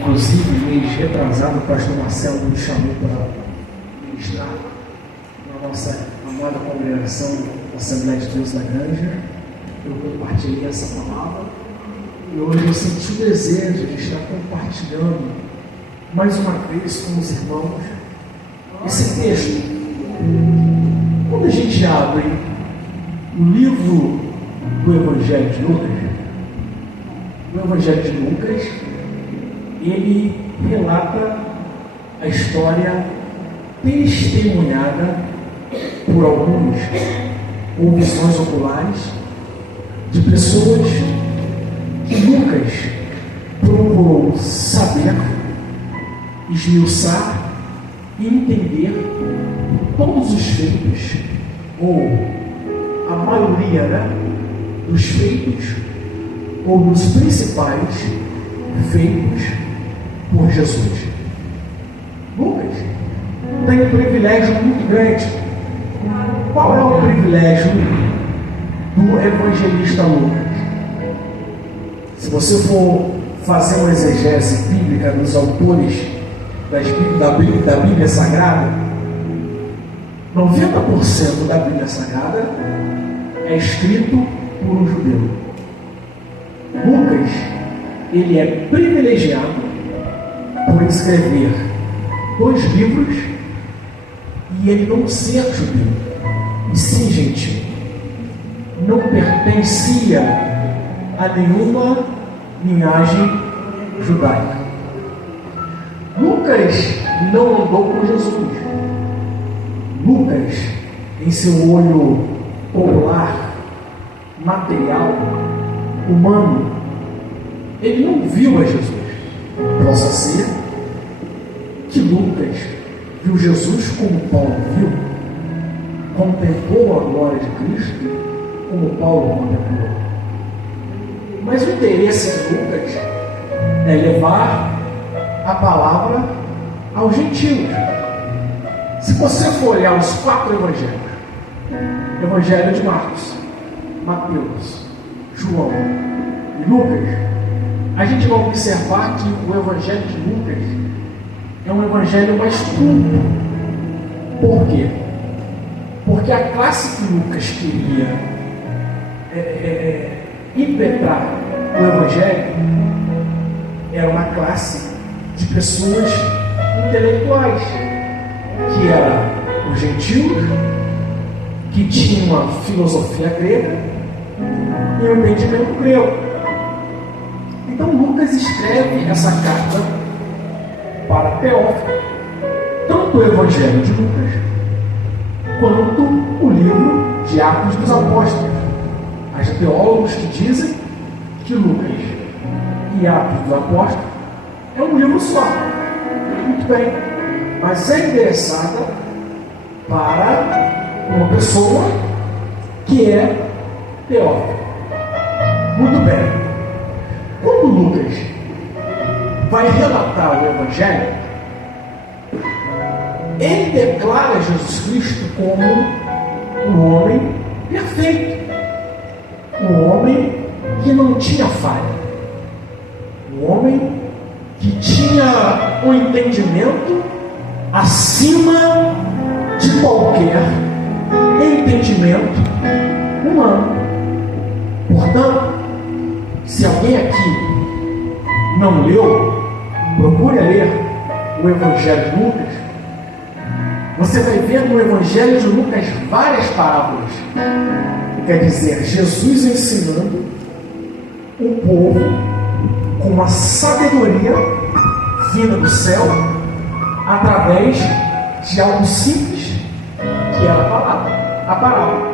Inclusive, mês retrasado, o pastor Marcelo nos chamou para ministrar na nossa amada congregação da Assembleia de Deus da Granja. Eu compartilhei essa palavra e hoje eu senti o desejo de estar compartilhando mais uma vez com os irmãos esse texto. Quando a gente abre o livro do Evangelho de Lucas, o Evangelho de Lucas, ele relata a história testemunhada por alguns, ou visões oculares, de pessoas que Lucas procurou saber, esmiuçar e entender todos os feitos, ou a maioria, dos feitos, ou dos principais feitos por Jesus. Lucas tem um privilégio muito grande. Qual é o privilégio do evangelista Lucas? Se você for fazer uma exegese bíblica dos autores da Bíblia Sagrada, 90% da Bíblia Sagrada é escrito por um judeu. Lucas, ele é privilegiado por escrever 2 livros e ele não ser judeu, e sim gentil. Não pertencia a nenhuma linhagem judaica. Lucas não andou com Jesus. Lucas, em seu olho popular, material, humano, ele não viu a Jesus. Possa ser que Lucas viu Jesus como Paulo viu, contemplou a glória de Cristo como Paulo contemplou. Mas o interesse de Lucas é levar a palavra aos gentios. Se você for olhar os 4 evangelhos, Evangelho de Marcos, Mateus, João e Lucas, a gente vai observar que o Evangelho de Lucas é um evangelho mais culto. Por quê? Porque a classe que Lucas queria impetrar o evangelho era uma classe de pessoas intelectuais, que eram os gentios, que tinham uma filosofia grega e um entendimento grego. Então Lucas escreve essa carta para Teófilo, tanto o Evangelho de Lucas quanto o livro de Atos dos Apóstolos. Há teólogos que dizem que Lucas e Atos dos Apóstolos é um livro só. Muito bem, mas é endereçada para uma pessoa que é Teófilo. Muito bem. Quando Lucas vai relatar o Evangelho, ele declara Jesus Cristo como um homem perfeito, um homem que não tinha falha, um homem que tinha um entendimento acima de qualquer entendimento humano. Portanto, se alguém aqui não leu, procure ler o Evangelho de Lucas. Você vai ver no Evangelho de Lucas várias parábolas. Quer dizer, Jesus ensinando o povo com uma sabedoria vinda do céu através de algo simples, que era a parábola.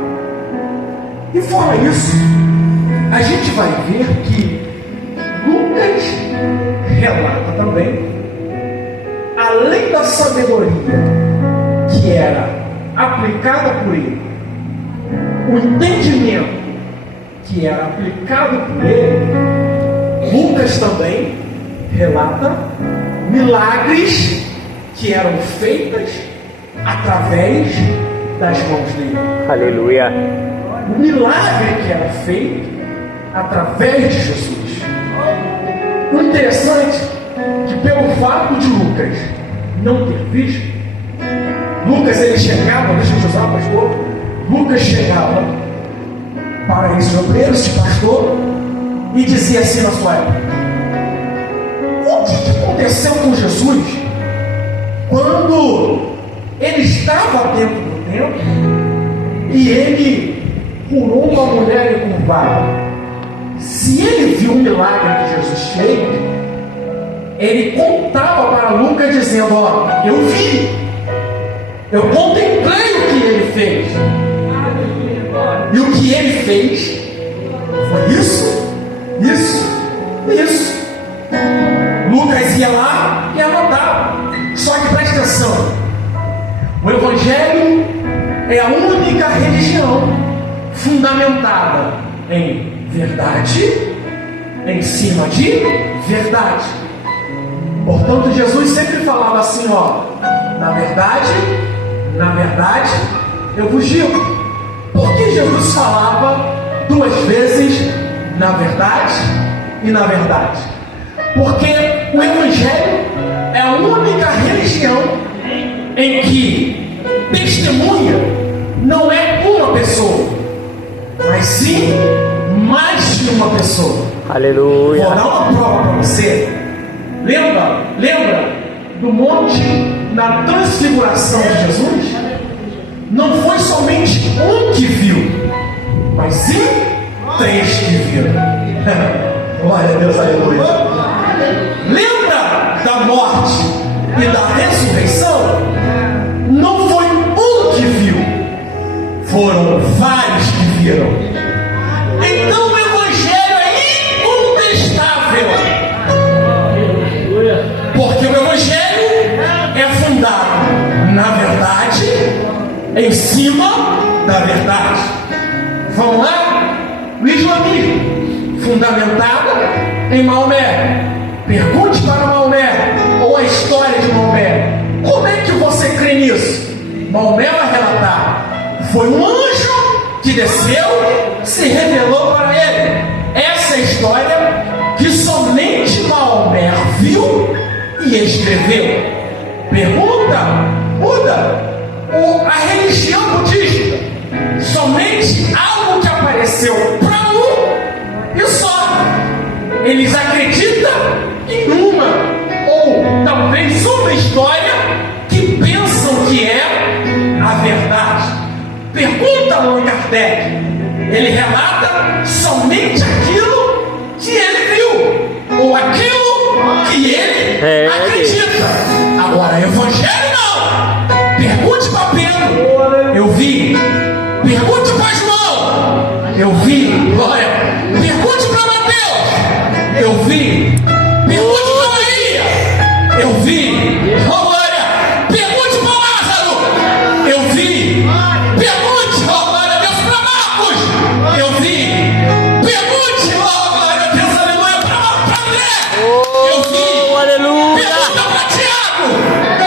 E fora isso, a gente vai ver que Lucas relata também, além da sabedoria que era aplicada por ele, o entendimento que era aplicado por ele, Lucas também relata milagres que eram feitos através das mãos dele. Aleluia. O milagre que era feito através de Jesus. O interessante é que fato de Lucas não ter visto, Lucas ele chegava, deixa eu usar, pastor, Lucas chegava para esse obreiro, esse pastor, e dizia assim na sua época: o que aconteceu com Jesus quando ele estava dentro do templo e ele curou uma mulher encurvada? Se ele viu o milagre que Jesus fez, ele contava para Lucas dizendo: ó, eu vi, eu contemplei o que ele fez, e o que ele fez foi isso. Lucas ia lá e anotava. Só que presta atenção, o Evangelho é a única religião fundamentada em verdade, em cima de verdade. Portanto, Jesus sempre falava assim, ó: na verdade, eu vos digo. Por que Jesus falava duas vezes na verdade e na verdade? Porque o Evangelho é a única religião em que testemunha não é uma pessoa, mas sim mais de uma pessoa. Aleluia. Vou dar uma prova para você. Lembra do monte na transfiguração de Jesus? Não foi somente um que viu, mas sim 3 que viram. Glória a Deus, aleluia. Lembra da morte e da ressurreição? Não foi um que viu, foram vários que viram. Então o Evangelho é incontestável, porque o Evangelho é fundado na verdade, em cima da verdade. Vamos lá? O islamismo, fundamentado em Maomé. Pergunte para Maomé, ou a história de Maomé: como é que você crê nisso? Maomé vai relatar: foi um anjo que desceu, se revelou para ele. Essa é a história que somente Maomé viu e escreveu. Pergunta: Buda, a religião budista, somente algo que apareceu para um e só. Eles acreditam em uma ou talvez uma história que pensam que é a verdade. Pergunta a Allan Kardec, ele relata somente aquilo que ele viu ou aquilo que ele acredita. Agora, Evangelho não. Pergunte para Pedro: eu vi. Pergunte para João: eu vi. Glória. Pergunte para Mateus: eu vi. Pergunte para Maria: eu vi. Oh, glória. Pergunte para Lázaro: eu vi. Pergunte, oh, glória a Deus, para Marcos: eu vi. Pergunte, oh, glória a Deus, aleluia, para André: eu vi. Aleluia. Pergunta para Tiago: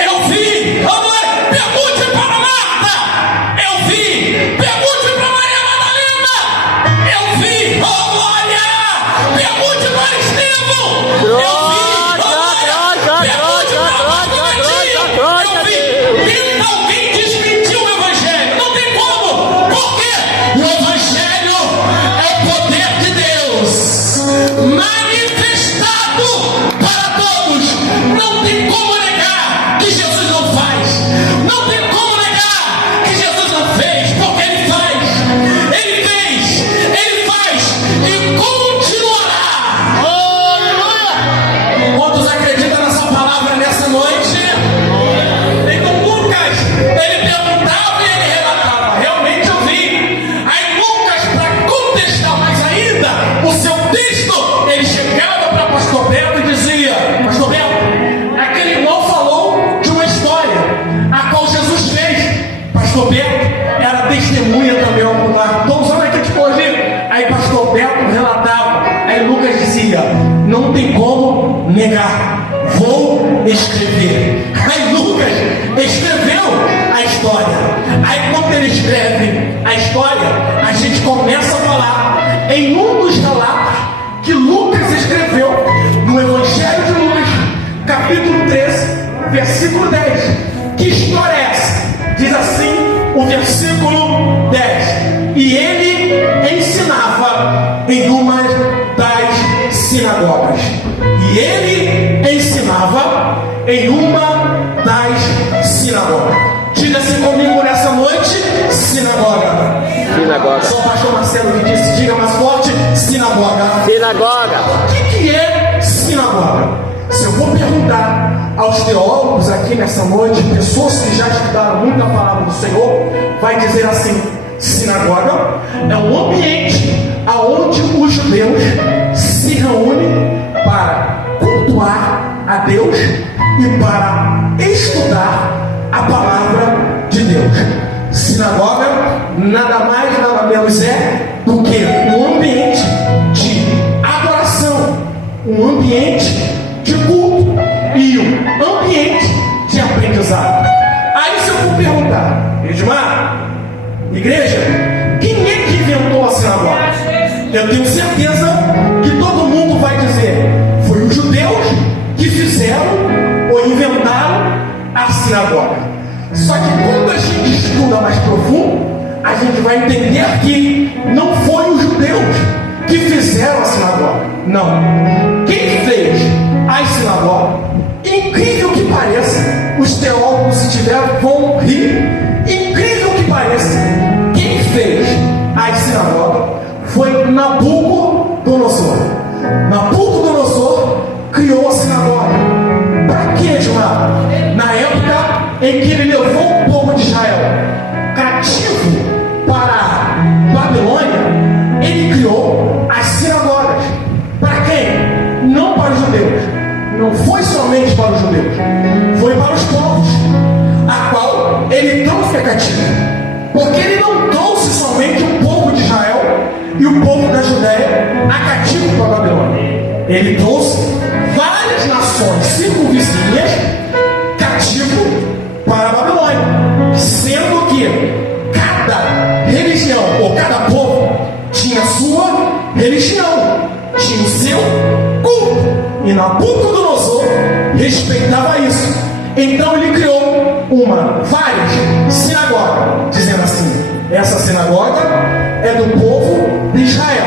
eu vi. Oh, glória. Pergunte para Marta: eu vi. Pergunte para Maria Madalena: eu vi. Oh, glória. Pergunte para Estevão: eu vi. Oh, glória. Pergunte para Maria: eu vi. Alguém desmentiu o Evangelho. Não tem como. Por quê? O Evangelho é o poder de Deus manifestado para todos. Não tem como negar que Jesus não faz. Não tem como negar que Jesus não fez, porque Ele faz. Ele fez, Ele faz e continuará. Aleluia! Quantos acreditam nessa palavra nessa noite? Então Lucas, ele perguntava e ele relatava: realmente eu vi. Aí Lucas, para contestar mais ainda o seu texto, ele chegava para pastor Beto e dizia: pastor Beto, aquele irmão falou de uma história a qual Jesus fez. Pastor Beto era testemunha também ocular. Estou usando aqui de corrigir. Aí pastor Beto relatava. Aí Lucas dizia: não tem como negar, vou escrever. Aí Lucas escreveu a história. Aí quando ele escreve a história, a gente começa a falar em um dos relatos que Lucas escreveu no Evangelho de Lucas, capítulo 13, versículo 10. Que história é essa? Diz assim o versículo 10. E ele ensinava em uma das sinagogas. E ele ensinava em uma das sinagogas. Diga-se comigo nessa noite, sinagoga. Sinagoga. Só o pastor Marcelo que disse, diga mais forte, sinagoga. Sinagoga. O que é sinagoga? Se eu vou perguntar aos teólogos aqui nessa noite, pessoas que já estudaram muito a palavra do Senhor, vai dizer assim: sinagoga é um ambiente onde os judeus se reúnem para cultuar a Deus e para estudar a palavra de Deus. Sinagoga nada mais, nada menos é do que um ambiente de adoração, um ambiente de culto e um ambiente de aprendizado. Aí se eu for perguntar, Edmar, igreja, quem é que inventou a sinagoga? Eu tenho certeza que todo mundo vai dizer, foi os judeus que fizeram ou inventaram a sinagoga. Só que quando a gente estuda mais profundo, a gente vai entender que não foi os judeus que fizeram a sinagoga. Não. Quem fez as sinagogas, incrível que pareça, os teólogos, se tiver, vão rir. Incrível que pareça, quem fez as sinagogas foi Nabucodonosor. Nabucodonosor criou a sinagoga. Para quê, Edmar? Na época em que ele levou o povo de Israel cativo para Babilônia, ele criou as sinagogas. Para quem? Não para os judeus. Não foi somente para os judeus, foi para os povos a qual ele trouxe cativo. Porque ele não trouxe somente o povo de Israel e o povo da Judéia a cativo para a Babilônia. Ele trouxe várias nações circunvizinhas cativo para a Babilônia, sendo que cada religião ou cada povo tinha sua religião, tinha o seu culto, e Nabucodonosor respeitava isso. Então ele criou várias sinagogas, dizendo assim: essa sinagoga é do povo de Israel,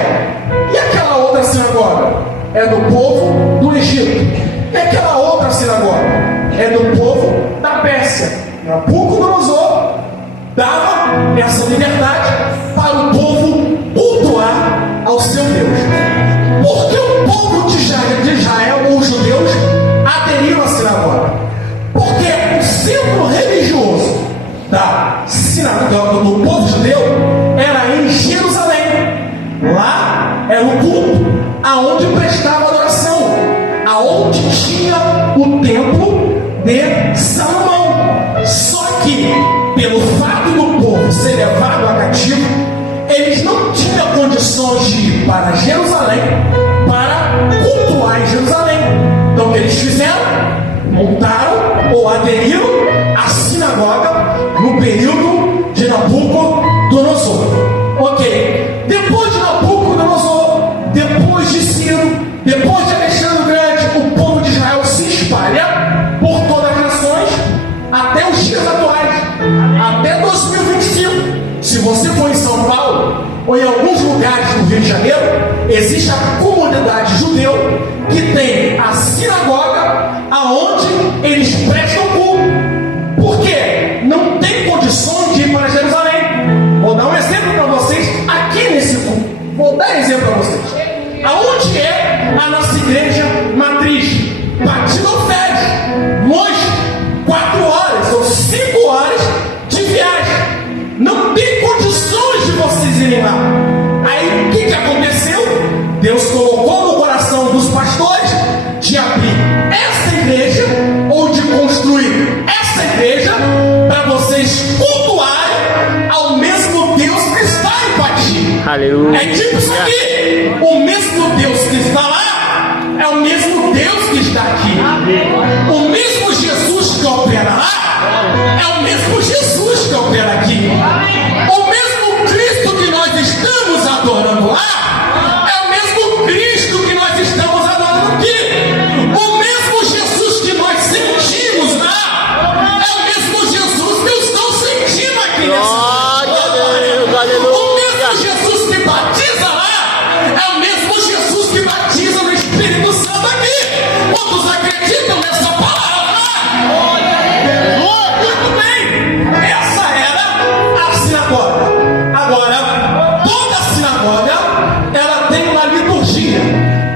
e aquela outra sinagoga é do povo do Egito, e aquela outra sinagoga é do povo da Pérsia. Nabucodonosor dava essa liberdade para o povo cultuar ao seu Deus. Por que o povo de Israel, ou os judeus, aderiram à sinagoga? Porque o centro religioso da sinagoga do povo judeu era em Jerusalém. Lá era o culto, aonde prestava adoração, aonde tinha o templo de Salomão. Só que, pelo fato do povo ser levado a cativo, eles não tinham condições de ir para Jerusalém para cultuar em Jerusalém. Então o que eles fizeram? Montaram ou aderiram à sinagoga no período de Nabucodonosor. Ok. Depois de Nabucodonosor, depois de Ciro, depois de Alexandre o Grande, o povo de Israel se espalha por todas as nações até os dias atuais, até 2025. Se você for em São Paulo ou em alguns lugares do Rio de Janeiro, existe a comunidade judeu que tem a sinagoga aonde eles prestam culto. Por quê? Não tem condições de ir para Jerusalém. Vou dar um exemplo para vocês aqui nesse culto. Vou dar exemplo para vocês. Aonde é a nossa igreja matriz? Batilofés, longe, 4 horas ou 5 horas de viagem. Não tem condições de vocês irem lá. Aí o que aconteceu? Deus colocou no coração dos pastores de abrir essa igreja ou de construir essa igreja para vocês cultuarem ao mesmo Deus que está em Pati. Aleluia. É tipo isso aqui. O mesmo Deus que está lá é o mesmo Deus que está aqui. O mesmo Jesus que opera lá é o mesmo Jesus que opera aqui. O mesmo Cristo que nós estamos adorando lá é o mesmo Cristo que nós estamos adorando aqui. O mesmo Jesus que nós sentimos lá Quantos acreditam nessa palavra? Muito bem, essa era a sinagoga. Agora, toda sinagoga, ela tem uma liturgia.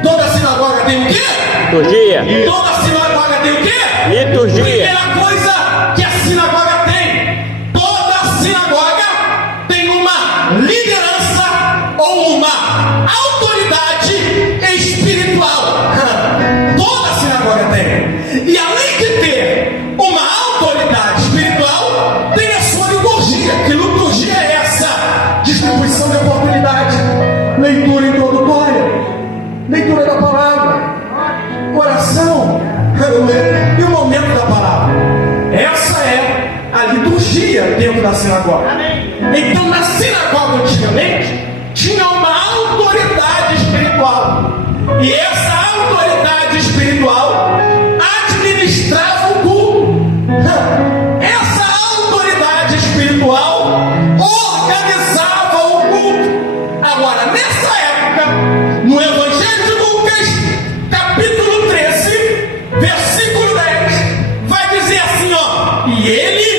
Toda sinagoga tem o quê? Liturgia. Toda sinagoga tem o quê? Liturgia. Primeira coisa que a sinagoga tem. Toda sinagoga tem uma liderança ou uma autoridade espiritual. Toda sinagoga tem. E além de ter uma autoridade espiritual, tem a sua liturgia. Que liturgia é essa? Distribuição de oportunidade, leitura introdutória, leitura da palavra, oração e o momento da palavra. Essa é a liturgia dentro da sinagoga. Então, na sinagoga antigamente tinha uma autoridade espiritual, e essa autoridade espiritual administrava o culto. Essa autoridade espiritual organizava o culto. Agora, nessa época, no Evangelho de Lucas, capítulo 13, versículo 10, vai dizer assim, ó: e ele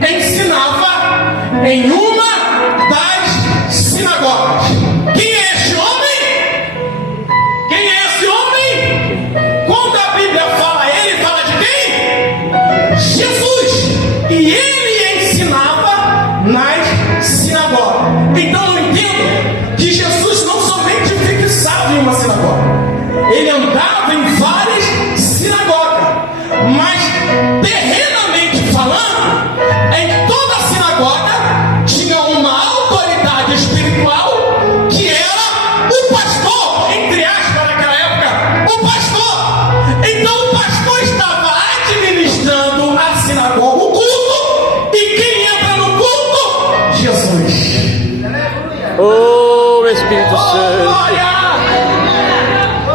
ensinava em uma das sinagogas. Quem é este homem? Quem é esse homem? Quando a Bíblia fala ele, fala de quem? Jesus. E ele ensinava nas sinagogas. Então eu entendo que Jesus não somente fixava em uma sinagoga, ele andava em várias sinagogas, mas terrenamente falando, em toda a sinagoga tinha uma autoridade espiritual que era o pastor, entre aspas, naquela época, o pastor. Então o pastor estava administrando a sinagoga, o culto, e quem entra no culto? Jesus. Oh, Espírito Santo. Glória!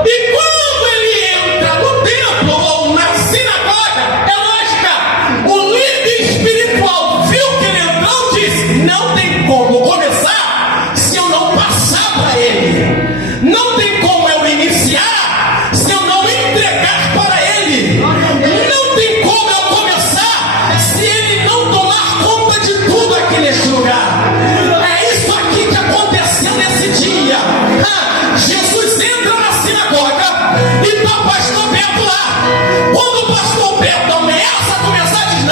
E quando ele entra no templo ou na sinagoga, é lógica, o líder espiritual viu que ele entrou e disse: não tem como começar se eu não passar para ele, não tem como eu iniciar se eu não entregar para ele, não tem como eu começar se ele não tomar conta de tudo aqui neste lugar. É isso aqui que aconteceu nesse dia. Jesus entra na sinagoga e está o pastor Beto lá. Quando o pastor Beto ameaça começar, diz: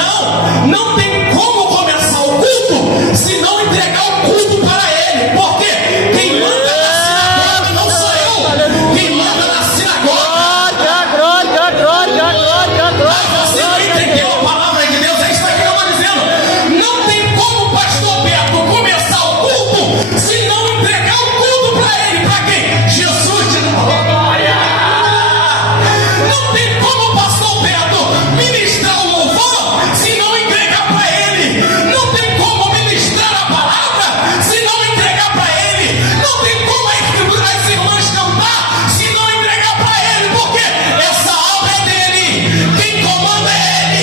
não tem como começar o culto se não entregar o culto para ele, porque quem manda na sinagoga não sou eu, quem manda na sinagoga. Você não entendeu a palavra de Deus? É isso aqui que eu estou dizendo. Não tem como o pastor Beto começar o culto se não entregar o culto para ele. Para quem? Jesus de glória. Não tem como o pastor Beto ministrar o louvor se não entregar para ele. Não tem como ministrar a palavra se não entregar para ele. Não tem como as irmãs cantar se não entregar para ele, porque essa obra é dele. Quem comanda é ele,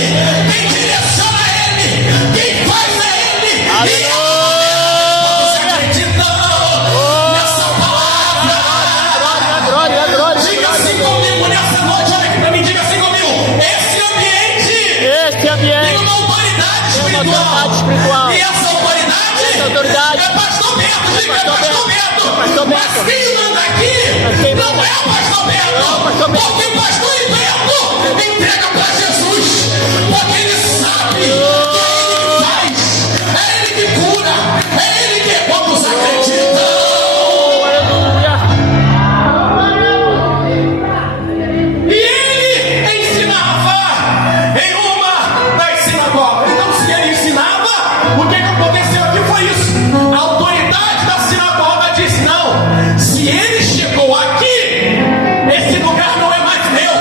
quem direciona é ele, quem faz é ele. E você acredita nessa palavra? Diga assim comigo nessa noite, olha aqui para mim, diga assim comigo: esse ambiente tem uma autoridade espiritual. E essa autoridade é pastor Beto. Diga: é pastor Beto. Mas quem manda aqui não é o pastor Beto, porque o pastor Beto entrega para Jesus, porque ele sabe que é ele que faz, é ele que cura, é ele que é. Quantos acreditam? E ele ensinava em uma das sinagogas. Então, se ele ensinava, o que aconteceu aqui foi isso. A autoridade da sinagoga disse: não, se ele chegou aqui, esse lugar não é mais meu.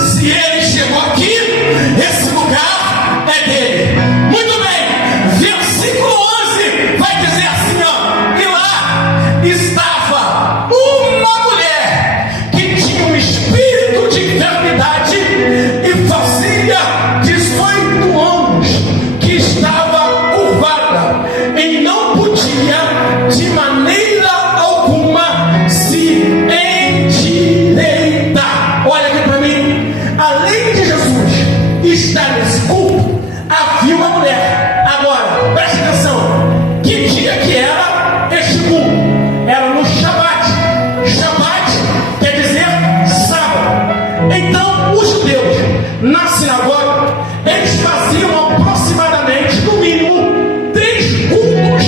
Se ele chegou aqui, esse lugar é dele. Muito bem, versículo 11 vai dizer assim, ó: e lá estava uma mulher que tinha um espírito de enfermidade e fazia 18 anos que estava curvada e não podia de maneira alguma se endireitar. Olha aqui para mim. além de Jesus estar nesse culto, havia uma mulher. Agora, preste atenção. Que dia que era este culto? Era no Shabat. Shabat quer dizer sábado. Então, os judeus, na sinagoga, eles faziam aproximadamente, no mínimo, 3 cultos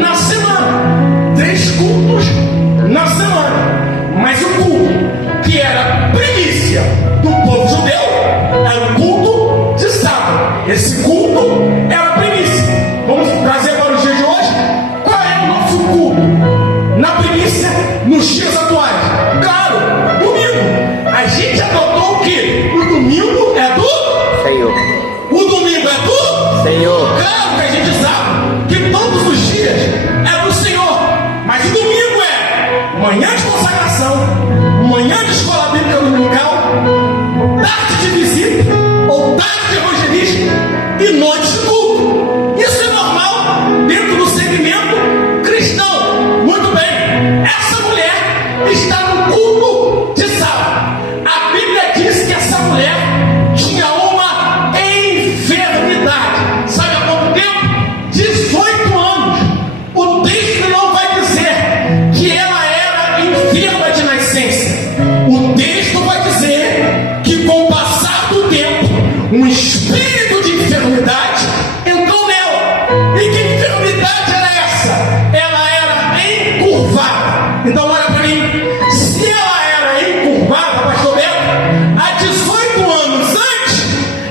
na semana. 3 cultos na semana. Mas o culto que era primícia do povo judeu era o culto de sábado. Esse culto era primícia. Vamos trazer para os dias de hoje. Qual é o nosso culto? Na primícia, nos dias atuais. Claro, domingo. A gente adotou o quê? O domingo é do Senhor. O domingo é do Senhor. Claro que a gente sabe que todos os dias é do Senhor. Mas o domingo é manhã de consagração, manhã de escola bíblica dominical, tarde de visita ou tarde de evangelista e noite de culto. Isso é normal dentro do segmento cristão. Muito bem, essa mulher está no culto de sábado. A Bíblia diz que essa mulher tinha uma enfermidade. Sabe há quanto tempo? 18 anos. O texto não vai dizer que ela era enferma de nascença. O texto vai dizer que com o passar do tempo, um espírito de enfermidade entrou nela. E que enfermidade era essa? Ela era encurvada. Então olha para mim, se ela era encurvada, pastor Beto, há 18 anos antes,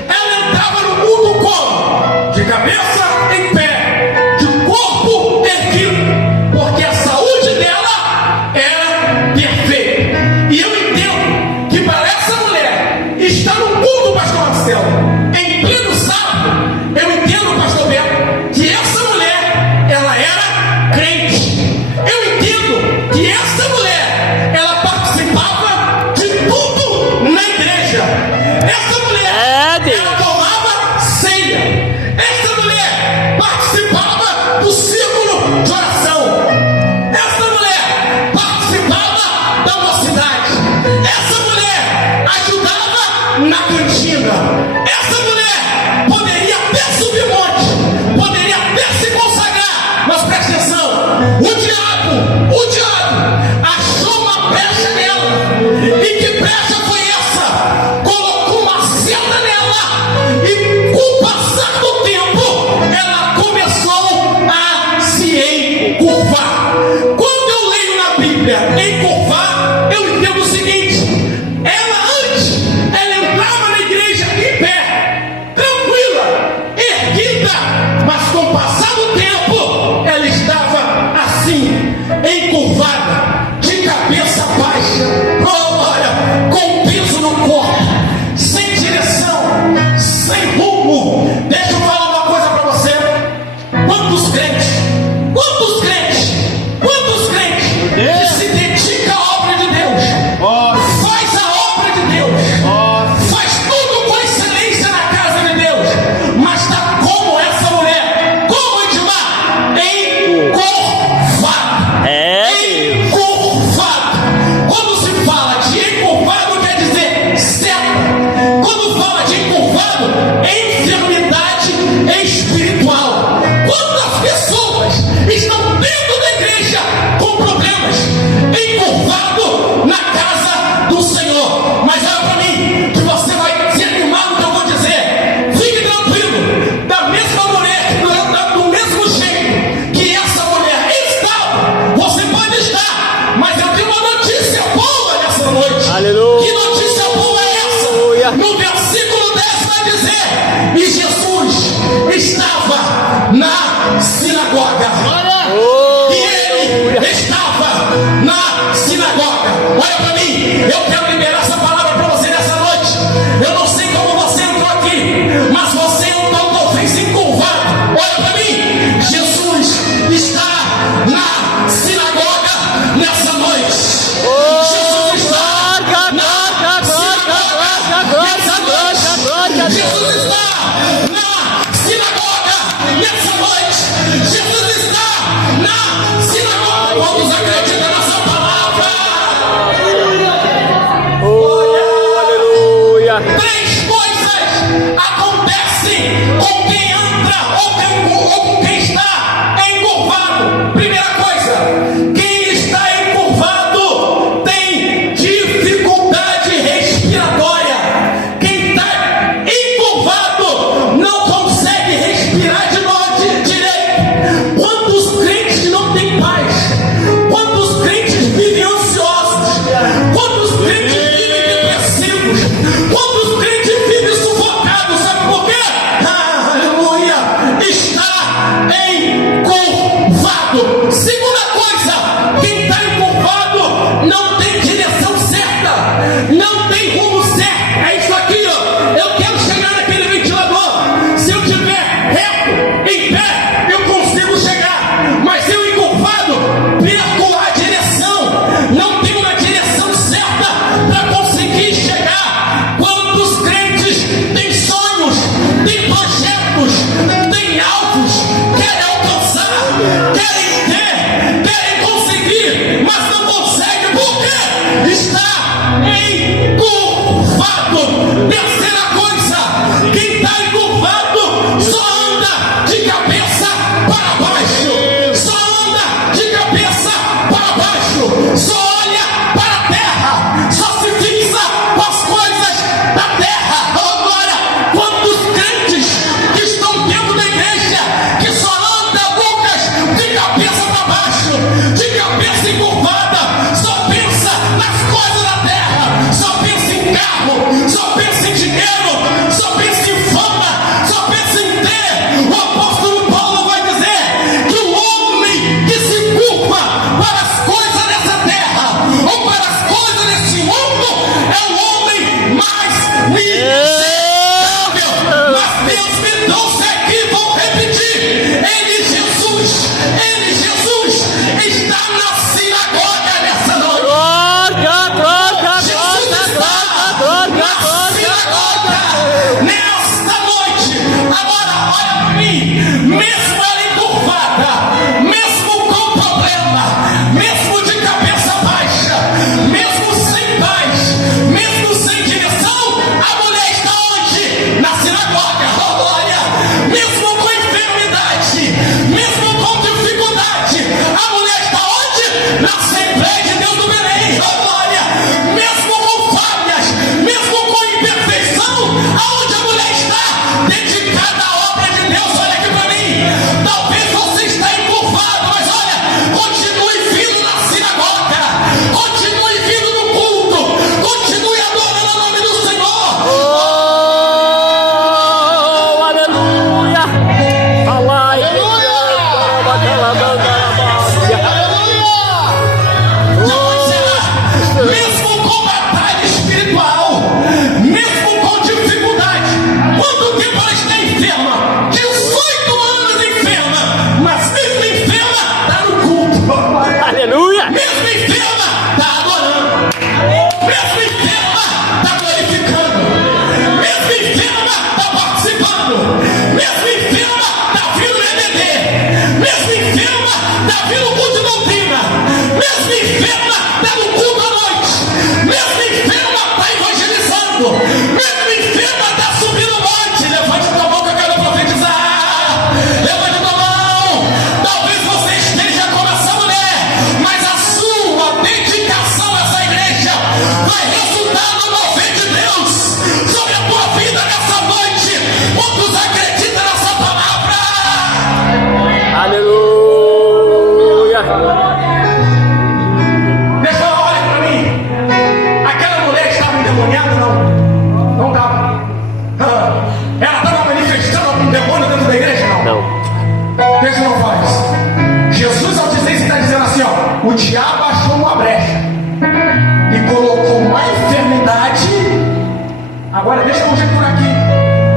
ela entrava no mundo como? De cabeça em pé, de corpo erguido, porque a saúde dela era perfeita. E eu entendo que para essa mulher estar no culto, pastor Marcelo, em pleno sábado, eu entendo, pastor Beto, que essa mulher, ela era crente. Eu entendo que essa mulher, ela participava de tudo na igreja. Essa mulher, Deus. ela tomava ceia. Essa mulher participava do círculo de oração. Essa mulher participava da mocidade. Essa mulher ajudava na cantina. Essa mulher poderia até subir monte, poderia até se consagrar. Mas presta atenção, o diabo achou uma brecha nela. E que brecha foi essa? Colocou uma seta nela. E com o passar do tempo, ela começou a se encurvar. Quando eu leio na Bíblia encurvar, eu entendo o seguinte: ela entrava na igreja em pé, tranquila, erguida, mas com o passar do tempo, ela estava assim, encurvada, de cabeça baixa, olha, com peso no corpo, sem direção, sem rumo. Deixa eu falar uma coisa para você. Quantos crentes que se dedicam à obra de Deus, faz a obra de Deus, faz tudo com excelência na casa de Deus, mas está como essa mulher, como Edmar, encurvada. Encurvada. Quando se fala de encurvado, quer dizer seta. Quando fala de encurvado, é enfermidade espiritual. Quantas pessoas estão dentro da igreja com problemas, encurvado na casa do Senhor? Mas olha para mim, que você vai se animar no que eu vou dizer. Fique tranquilo, da mesma mulher, do mesmo jeito que essa mulher estava, você pode estar. Mas eu tenho uma notícia boa nessa noite. Aleluia. Que notícia boa é essa? No versículo 10 vai dizer Aleluia. Três coisas acontecem com quem entra ou com quem está encurvado. Primeira coisa, quem está encurvado tem dificuldade respiratória. Quem está encurvado não consegue respirar de modo direito. Quantos crentes não têm paz? Quantos crentes vivem ansiosos? Quantos crentes vivem depressivos? Quantos crentes vivem sufocados? Sabe por quê? Aleluia! Está encurvado. Segunda coisa, quem está encurvado não tem direção certa, não tem rumo certo. É isso aqui, ó. Eu quero chegar naquele ventilador. Se eu tiver reto, em pé, eu consigo chegar. Mas eu encurvado, perco a direção. Não tenho uma direção certa para conseguir chegar. Quantos crentes têm sonhos, têm projetos, têm alvos, querem alcançar, querem ter, querem conseguir, mas não conseguem porque está encurvado. Terceira coisa, quem está encurvado só anda de cabeça para baixo, só anda de cabeça para baixo, só olha para a terra, só se fixa com as coisas da terra. Agora, quantos crentes que estão dentro da igreja que só anda Lucas de cabeça para baixo, de cabeça encurvada, só pensa nas coisas da terra, só pensa em carro, só pensa em dinheiro, só pensa em fama, só pensa em ter. O apóstolo Paulo vai dizer que o homem que se curva para as coisas dessa terra ou para as coisas desse mundo é o homem mais miserável. Mas Deus me trouxe aqui, vou repetir: Ele, Jesus, está na sinagoga nessa noite. Nesta noite, agora olha para mim, mesmo ela encurvada, mesmo com problema, mesmo de cabeça baixa, mesmo sem paz, mesmo sem direção, a mulher está onde? Na sinagoga, oh glória! Mesmo com enfermidade, mesmo com dificuldade, a mulher está onde? Na Assembleia de Deus do Belém, oh glória! Mesmo com falhas, mesmo com imperfeição, aonde a mulher está? Dedicada à obra de Deus. Olha aqui para mim, talvez você está encurvado, mas olha, continue vindo na sinagoga, continue vindo no culto, continue adorando o nome do Senhor. Oh, aleluia. Fala, Mesmo com batalha espiritual, mesmo com dificuldade, quanto tempo ela está enferma? 18 anos enferma, mas mesmo enferma, está no culto. aleluia. Mesmo enferma, está adorando. Mesmo enferma, está glorificando. Mesmo enferma, está participando. Mesmo enferma, está vindo EDD. Mesmo enferma, está vindo culto de doutrina. Mesmo enferma, está no culto à noite. Mesmo enferma, está evangelizando. Mesmo enferma, está subindo o monte. Levante tua mão que eu quero profetizar. Levante tua mão. Talvez você esteja como essa mulher, mas a sua dedicação a essa igreja vai resultar no mover de Deus sobre a tua vida nessa noite. Quantos acreditam nessa palavra? Aleluia. Deixa ela olhar para mim. Aquela mulher estava endemoniada? Não estava. Ela estava manifestando algum demônio dentro da igreja? Não. Deixa não faz. Jesus, ao dizer isso, está dizendo assim: ó, o diabo achou uma brecha e colocou uma enfermidade. Agora deixa eu conjecturar aqui.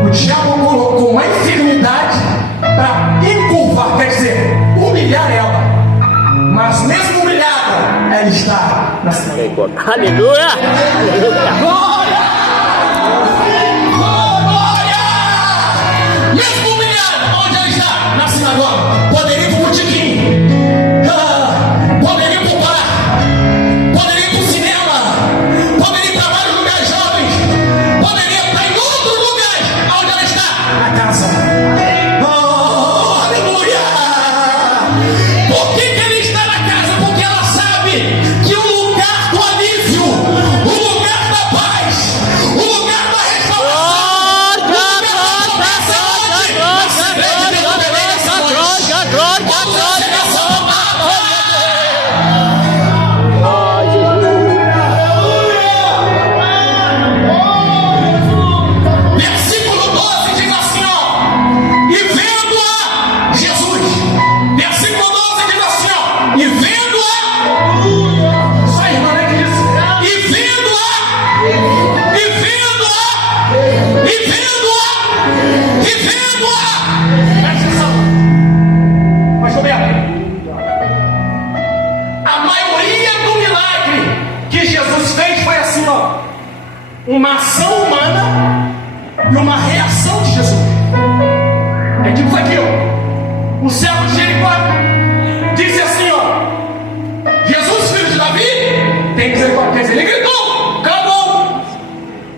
O diabo colocou uma enfermidade para encurvar, quer dizer, humilhar ela. Mas mesmo humilhada, ela está na sinagoga. Aleluia. Glória! Glória! Mesmo humilhada, onde ela está? Na sinagoga. Poderia ir para o botequim, poderia ir para o bar, poderia ir para o cinema, poderia ir para vários lugares jovens, poderia aqui, ó. O servo de Jericó disse assim, ó: Jesus, filho de Davi, tem misericórdia. Ele gritou, clamou.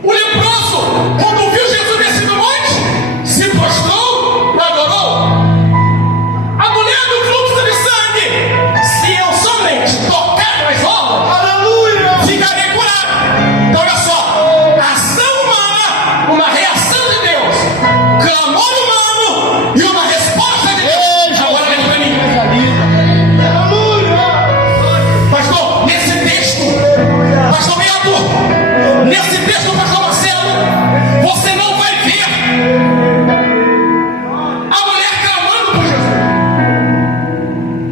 O leproso, quando viu Jesus descer do monte, se prostrou e adorou. A mulher do fluxo de sangue, se eu somente tocar nas obras, aleluia, ficarei curado. Então olha só, ação humana, uma reação de Deus, clamor humano e uma resposta de Deus. Agora vem para mim. Pastor, nesse texto, pastor Beato, nesse texto, pastor Marcelo, você não vai ver a mulher clamando por Jesus.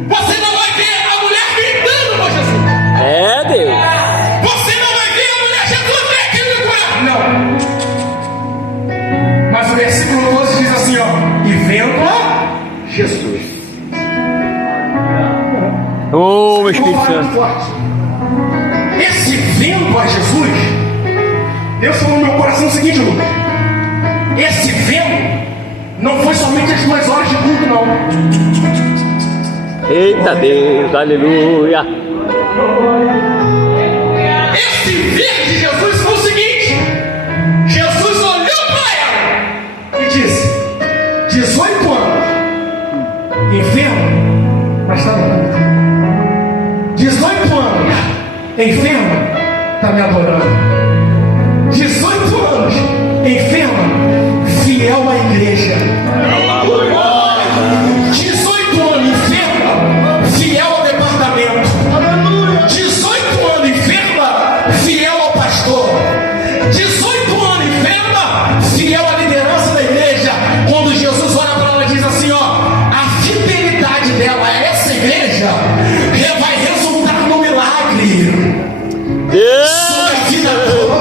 Você não vai ver a mulher gritando por Jesus. É, Deus. Você não vai ver a mulher, Jesus vem aqui me curar. Não. Mas o versículo 12 diz assim, ó: e vendo a Jesus. Ô, Eu Espírito vou falar muito Santo. forte. Esse vendo a Jesus, Deus falou no meu coração o seguinte, Lucas: esse vendo não foi somente as 2 horas de culto, não. Eita Deus, aleluia. Esse ver de Jesus foi o seguinte: Jesus olhou para ela e disse: 18 anos, enfermo, mas está no culto. 18 anos, enfermo, está me adorando. 18 anos, enfermo, fiel à igreja. 18 anos, enferma, fiel ao departamento. 18 anos, enferma, fiel ao pastor. 18 anos, enferma, fiel à liderança da igreja. Quando Jesus olha para ela e diz assim, ó: a fidelidade dela a essa igreja vai resultar no milagre. Deus. Sua vida toda.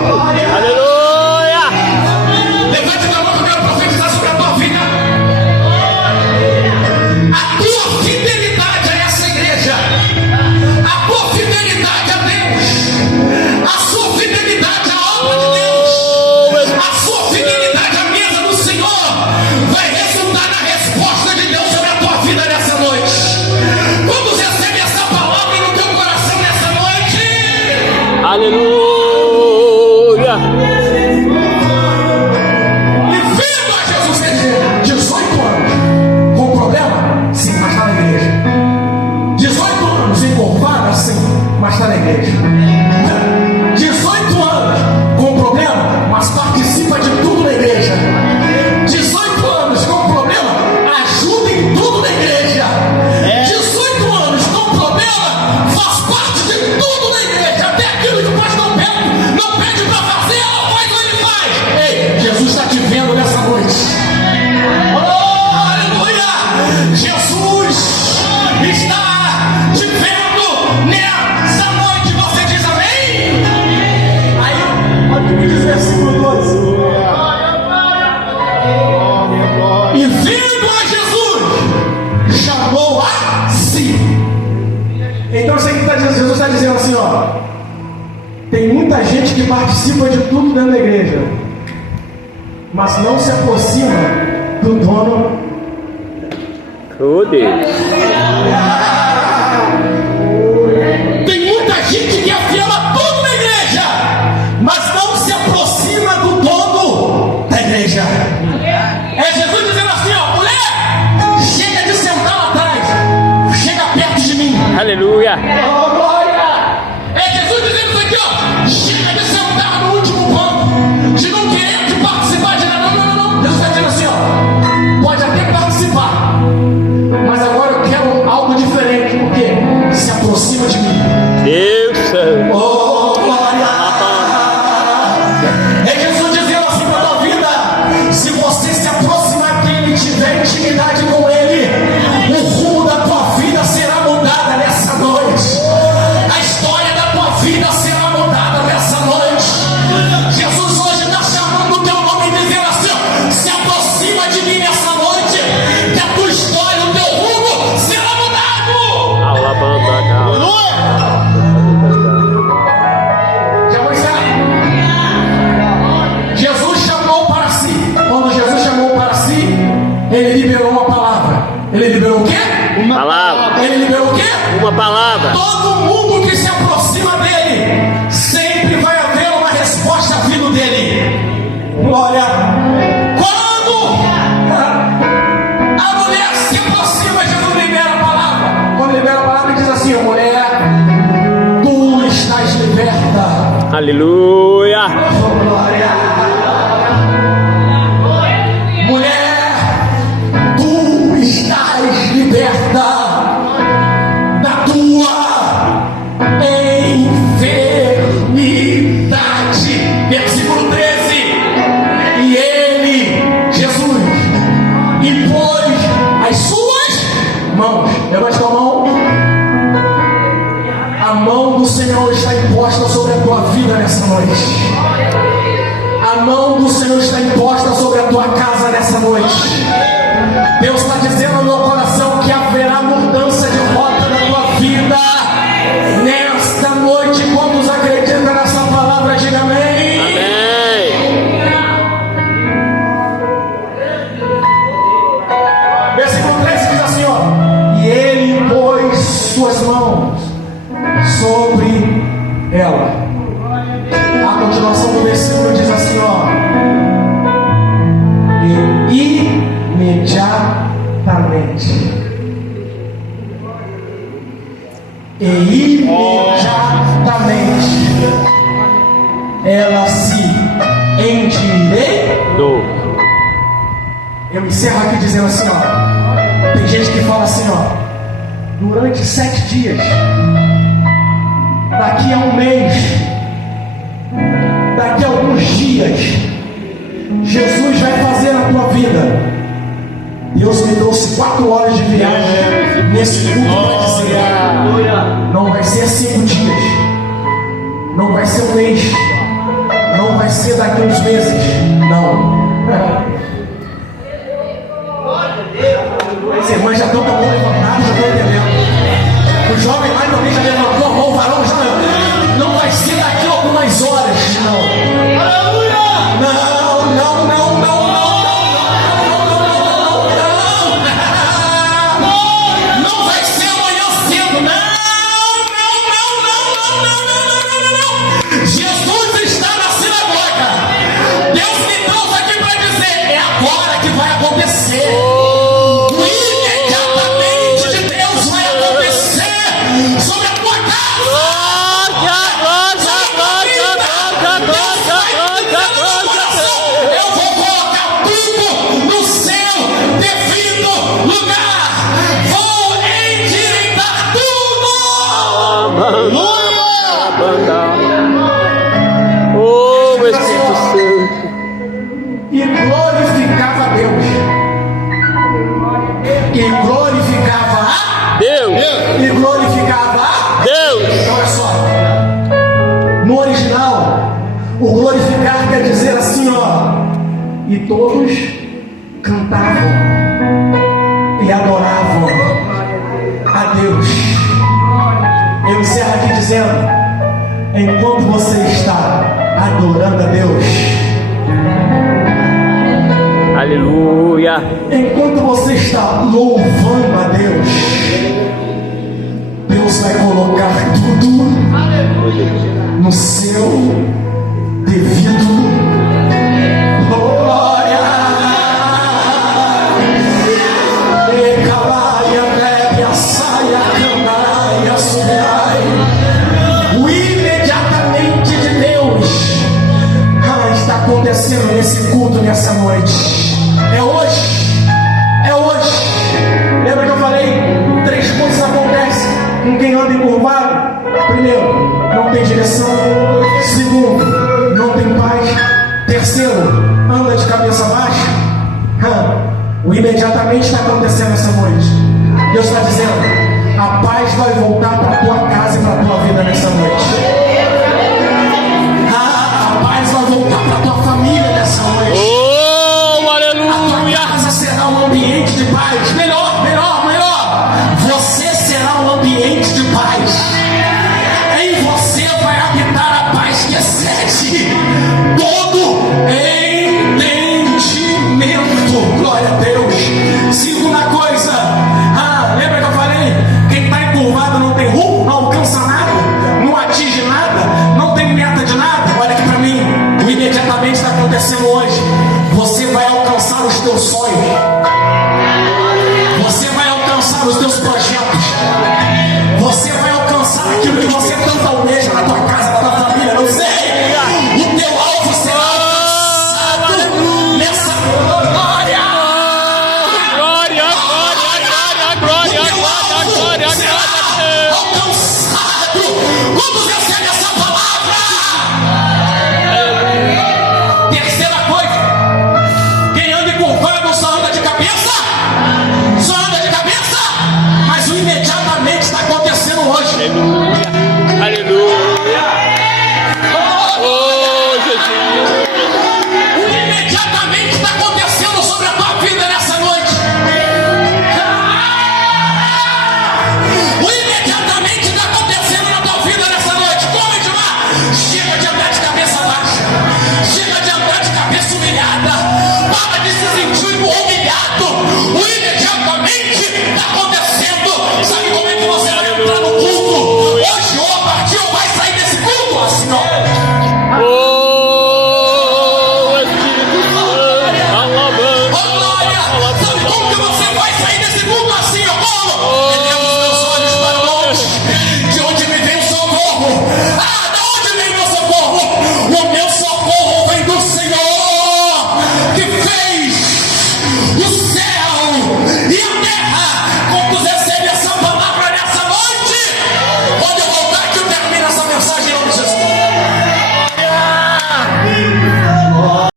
Aleluia. Levante a mão que eu quero profetizar sobre a tua vida. A tua fidelidade a essa igreja, a tua fidelidade a Deus, a sua fidelidade à obra de Deus, a sua fidelidade à mesa do Senhor vai resultar na resposta de Deus sobre a tua vida nessa noite. Vamos receber essa palavra no teu coração nessa noite. Aleluia. E vendo a Jesus, quer dizer, 18 anos com problema? Sim, mas está na igreja. 18 anos encurvada? Sim, mas está na igreja. 18 anos com problema, mas participa de tudo na igreja. 18 anos com problema, ajuda em tudo na igreja. 18 anos com problema, faz parte de tudo na igreja. Até aquilo que o pastor Pedro não pede para fazer, ela faz ou ele faz. Ei, Jesus está te vendo nessa noite. Oh, aleluia! Jesus está te vendo nessa noite. Você diz amém? Aí, olha o que diz o versículo 12. E vendo a Jesus, chamou a si. Então isso aqui está dizendo, Jesus está dizendo assim, ó: tem muita gente que participa de tudo dentro da igreja, mas não se aproxima do dono. Ô, Deus. Tem muita gente que é fiel a tudo na igreja, mas não se aproxima do dono da igreja. É Jesus dizendo assim, ó: mulher, chega de sentar lá atrás, chega perto de mim. Aleluia. Oh, glória! É Jesus dizendo isso aqui, ó: chega de sentar no último banco, de não querer de participar de nada. Não. Jesus está dizendo assim, ó: pode até participar, mas agora eu quero Palavra. Ele liberou o quê? Uma palavra. Todo mundo que se aproxima dele, sempre vai haver uma resposta vindo dele. Glória. Quando a mulher se aproxima, Jesus libera a palavra. Quando libera a palavra, ele diz assim: mulher, tu estás liberta. Aleluia. Oh, glória. Mulher, tu estás liberta da tua enfermidade. Versículo 13. E ele, Jesus, impôs as suas mãos. Levante a mão. A mão do Senhor está imposta sobre a tua vida nessa noite. A mão do Senhor está imposta sobre a tua casa nessa noite. Deus está dizendo ao meu coração que haverá mudança de rota na tua vida nesta noite. Quantos acreditam nessa palavra, diga amém. Amém. Versículo 13 diz assim, ó: e ele pôs suas mãos sobre ela. A continuação do versículo diz assim, ó: e imediatamente ela se endireitou. Eu encerro aqui dizendo assim, ó: tem gente que fala assim, ó: durante 7 dias, daqui a um mês, daqui a alguns dias, Jesus vai fazer na tua vida. Deus me trouxe 4 horas de viagem nesse culto para dizer: não vai ser 5 dias, não vai ser um mês, não vai ser daqui a uns meses, não. As irmãs já estão com a mão levantada, já estão entendendo. O jovem lá também já levantou a mão, o varão já levantou. Não vai ser daqui a algumas horas, não. Aleluia! Não, não, não, não, não. Não vai ser amanhã cedo, não. Jesus está na sinagoga. Deus me trouxe aqui para dizer: é agora que vai acontecer. Oh, Espírito Santo. E glorificava a Deus. E glorificava a Deus. E glorificava a Deus. Olha só. No original, o glorificar quer dizer assim, ó: e todos cantavam e adoravam a Deus. Eu encerro aqui dizendo: enquanto você está adorando a Deus, Aleluia. enquanto você está louvando a Deus, Deus vai colocar tudo no seu devido glória. Ecalaia, bebe, assaia, candaia, subiai. O imediatamente de Deus está acontecendo nesse culto, nessa noite. É hoje. É hoje. Lembra que eu falei? 3 coisas acontecem com quem anda encurvado. Primeiro, não tem direção. Segundo, não tem paz. Terceiro, anda de cabeça baixa. O imediatamente está acontecendo essa noite. Deus está dizendo: a paz vai voltar para a tua casa e para a tua vida nessa noite. A paz vai voltar para a tua família nessa noite. Oh, aleluia. A tua casa será um ambiente de paz. Melhor. Você será um ambiente de paz. Em você vai habitar a paz que excede todo entendimento. Glória a Deus. Segunda coisa, lembra que eu alcançar os teus sonhos. Você vai alcançar os teus projetos. Você vai alcançar aquilo que você tanto almeja na tua casa, na tua família, não sei. O teu alvo será alcançado nessa glória. Glória, glória, glória, glória, glória, glória. Alcançado quando recebe essa palavra. Terceira coisa, quem anda encurvado só anda de cabeça, mas o imediatamente está acontecendo hoje. Aleluia, aleluia. Oh, Jesus. O imediatamente está acontecendo sobre a tua vida nessa noite. O imediatamente está acontecendo na tua vida nessa noite. Como de lá? Chega de andar de cabeça baixa. Chega de andar de cabeça humilhada. Para de se sentir humilhado. O imediatamente está acontecendo